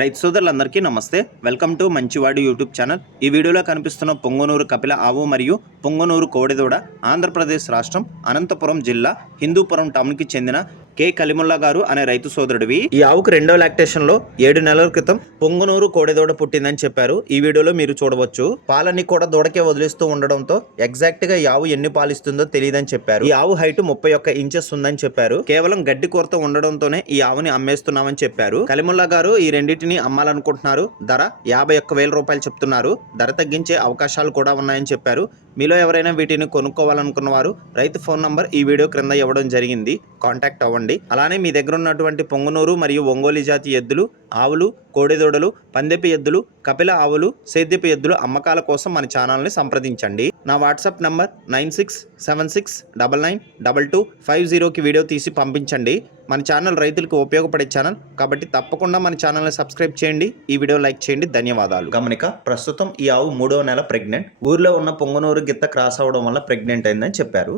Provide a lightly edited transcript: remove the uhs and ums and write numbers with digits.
రైతు సోదరులందరికీ నమస్తే. వెల్కమ్ టు మంచివాడు యూట్యూబ్ ఛానల్. ఈ వీడియోలో కనిపిస్తున్న పొంగనూరు కపిల ఆవు మరియు పొంగనూరు కోడెదూడ ఆంధ్రప్రదేశ్ రాష్ట్రం అనంతపురం జిల్లా హిందూపురం టౌన్కి చెందిన కె కలిముల్లా గారు అనే రైతు సోదరుడివి. ఈ ఆవుకు రెండో లాక్టేషన్ లో 7 నెలల క్రితం పొంగనూరు కోడెదూడ పుట్టిందని చెప్పారు. ఈ వీడియోలో మీరు చూడవచ్చు. పాలన్నీ కూడా దూడకే వదిలిస్తూ ఉండడంతో ఎగ్జాక్ట్ గా ఈ ఆవు ఎన్ని పాలిస్తుందో తెలియదని చెప్పారు. ఈ ఆవు హైట్ 31 ఇంచెస్ ఉందని చెప్పారు. కేవలం గడ్డి కొరత ఉండడంతోనే ఈ ఆవుని అమ్మేస్తున్నామని చెప్పారు. కలిముల్లా గారు ఈ రెండింటిని అమ్మాలనుకుంటున్నారు. ధర 51,000 రూపాయలు చెప్తున్నారు. ధర తగ్గించే అవకాశాలు కూడా ఉన్నాయని చెప్పారు. మీలో ఎవరైనా వీటిని కొనుక్కోవాలనుకున్న వారు రైతు ఫోన్ నంబర్ ఈ వీడియో క్రింద ఇవ్వడం జరిగింది. కాంటాక్ట్ అవ్వండి. అలానే మీ దగ్గర ఉన్నటువంటి పొంగనూరు మరియు ఒంగోలు జాతి ఎద్దులు, ఆవులు, కోడెదూడలు, పందెపు ఎద్దులు, కపిల ఆవులు, సేద్యపు ఎద్దులు అమ్మకాల కోసం మన ఛానల్ని సంప్రదించండి. నా వాట్సాప్ నంబర్ 9676992250కి వీడియో తీసి పంపించండి. మన ఛానల్ రైతులకు ఉపయోగపడే ఛానల్ కాబట్టి తప్పకుండా మన ఛానల్ని సబ్స్క్రైబ్ చేయండి. ఈ వీడియో లైక్ చేయండి. ధన్యవాదాలు. గమనిక, ప్రస్తుతం ఈ ఆవు 3వ నెల ప్రెగ్నెంట్. ఊర్లో ఉన్న పొంగనూరు గిత్త క్రాస్ అవడం వల్ల ప్రెగ్నెంట్ అయిందని చెప్పారు.